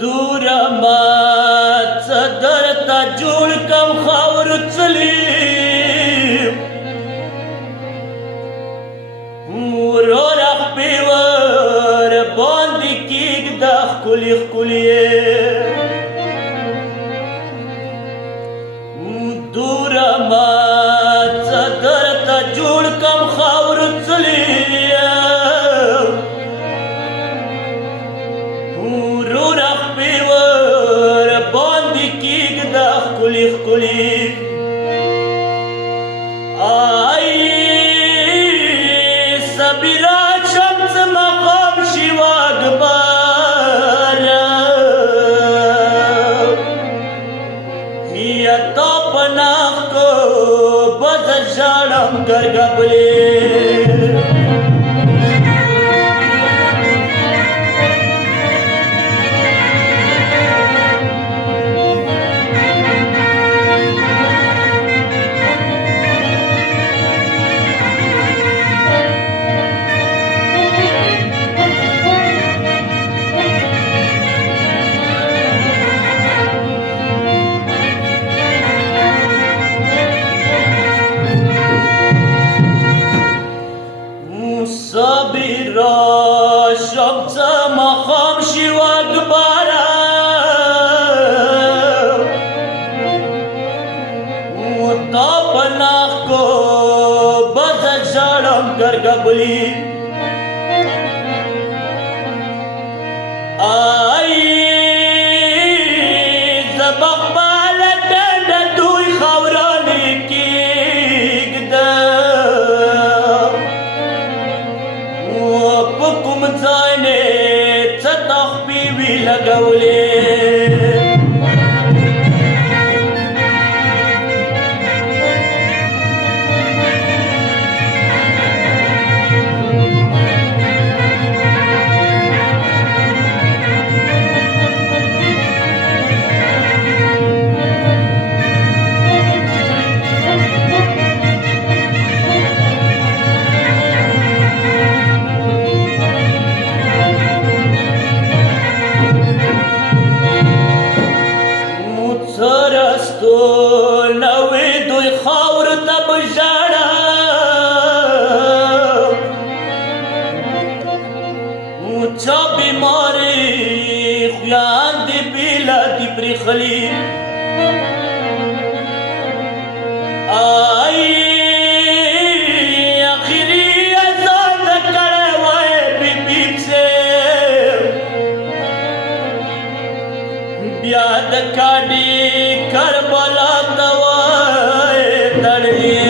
دوره ما څه درته جوړ کم خاورو څلي وروره خپې ور باندې کېږده ښکلي ښکلي دوره ما څه درته جوړ کم خاورو څلي ښکلي ښکلي صبیره شمس مقام شیوا ګباره یا تا پناه کو بزه ژاړم ګرګبلې صبیره شمس مقام شیوا ګباره تا پناه کو بزه ژاړم ګرګبلي زه به خپله ډنډه دوی خاورانې کېږدم په کوم ځای نه څه تخپې وي لګولې نوې دوی خاورو ته به ژاړم چا بیمارې خویندې بېله دي پرېښلي اخري اذان د کړی وی بي صاحب بیا د کاډي کربلا ته وای تړلې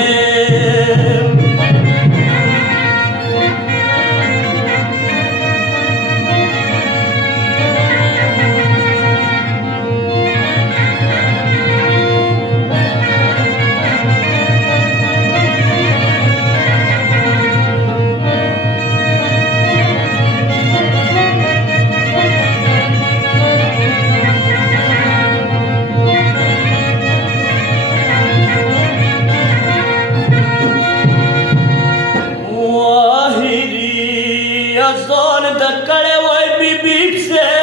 ځان د کړی وای بي صاحب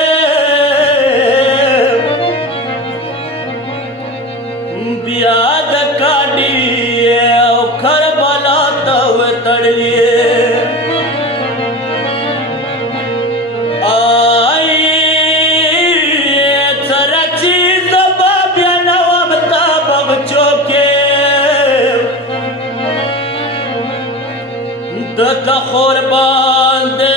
بیا د کاډي او کربلا ته وتړلې څه چې زه به بیا نه وم تا بغچو کې د خور باندې